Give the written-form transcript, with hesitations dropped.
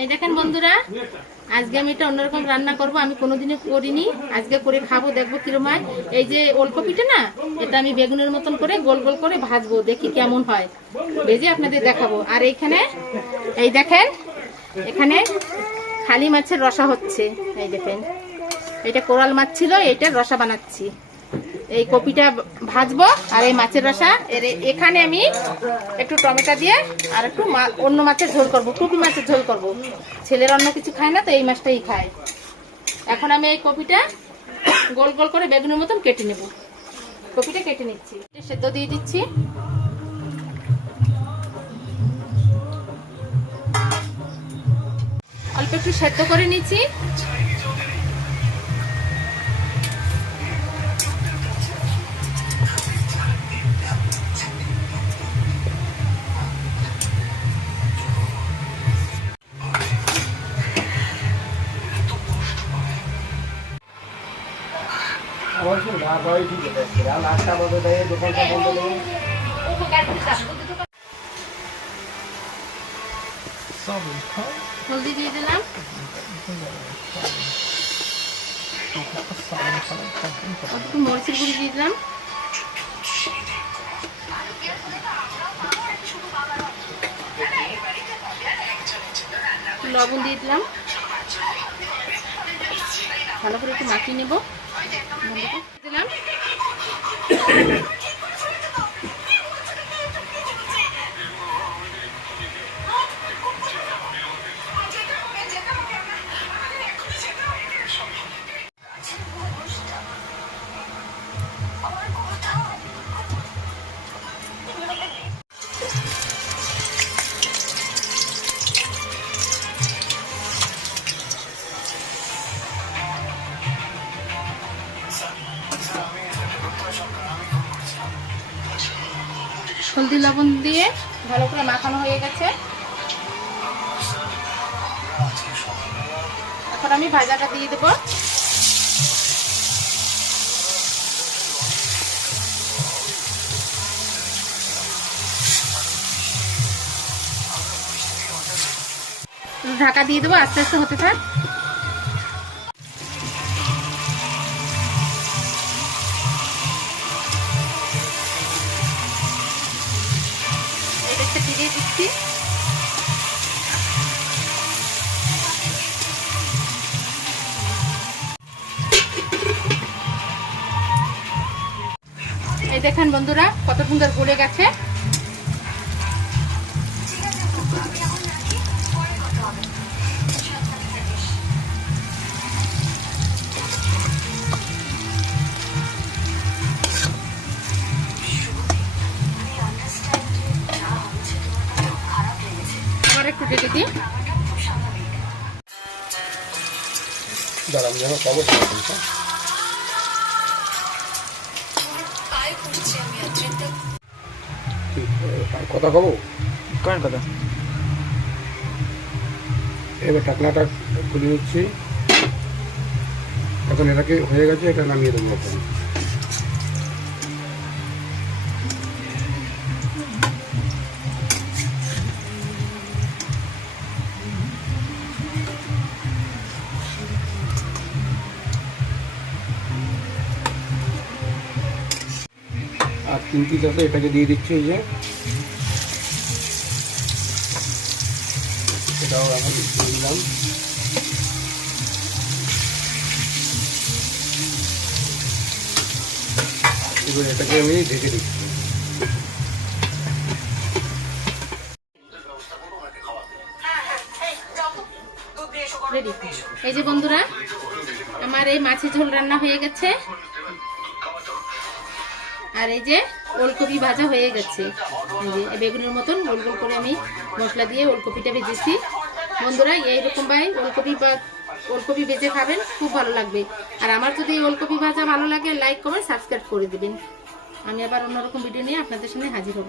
এই দেখেন বন্ধুরা, আজকে আমি এটা অন্যরকম রান্না করব। আমি কোনোদিনও করিনি, আজকে করে খাবো, দেখবো কিরম হয়। এই যে ওলকপিটা না, এটা আমি বেগুনের মতন করে গোল গোল করে ভাজবো, দেখি কেমন হয়, ভেজে আপনাদের দেখাবো। আর এইখানে এই দেখেন, এখানে খালি মাছের রসা হচ্ছে। এই দেখেন, এটা কোরাল মাছ ছিল, এটার রসা বানাচ্ছি। এই কপিটা ভাজবো আর এই মাছের রসা। এখানে আমি একটু টমেটো দিয়ে আর একটু অন্য মাছের ঝোল করব, টুপি মাছের ঝোল করব। ছেলের অন্য কিছু খায় না, তো এই মাছটাই খায়। এখন আমি এই কপিটা গোল গোল করে বেগুনের মতন কেটে নেব। কপিটা কেটে নিচ্ছি, সেদ্ধ দিয়ে দিচ্ছি। অল্প একটু সেদ্ধ করে নিচ্ছি। হলদি দিয়ে দিলাম, একটু মরিচের গুঁড়ি দিয়ে দিলাম, লবণ দিয়ে দিলাম। ভালো করে একটু মাখিয়ে নেব। দিলাম হলদি লবণ দিয়ে ভালো করে মাখানো হয়ে গেছে। এখন আমি ভাজাটা দিয়ে দেবো। ঢাকা দিয়ে দেবো, আস্তে আস্তে হতে থাক। দিয়ে দিচ্ছি। এই দেখেন বন্ধুরা, কত সুন্দর গলে গেছে। একটু কেটে দিই। কথা কব কার কথা? এবার ঢাকনাটা খুলে নিচ্ছি। এখন এটাকে হয়ে গেছে, এটা নামিয়ে দেবো। এখন আর 3 পিস আছে, এটাকে দিয়ে দিচ্ছি। এই যে এটাও এখন দিয়ে দিলাম। এবার এটাকে আমি ঢেকে দিচ্ছি। এই যে বন্ধুরা, আমার এই মাছের ঝোল রান্না হয়ে গেছে। আর এই যে ওলকপি ভাজা হয়ে গেছে। এই যে বেগুনের মতন গোল গোল করে আমি মশলা দিয়ে ওলকপিটা ভেজেছি। বন্ধুরা, এইরকম ভাই ওলকপি ভেজে খাবেন, খুব ভালো লাগবে। আর আমার যদি ওলকপি ভাজা ভালো লাগে, লাইক কমেন্ট সাবস্ক্রাইব করে দেবেন। আমি আবার অন্যরকম ভিডিও নিয়ে আপনাদের সামনে হাজির হব।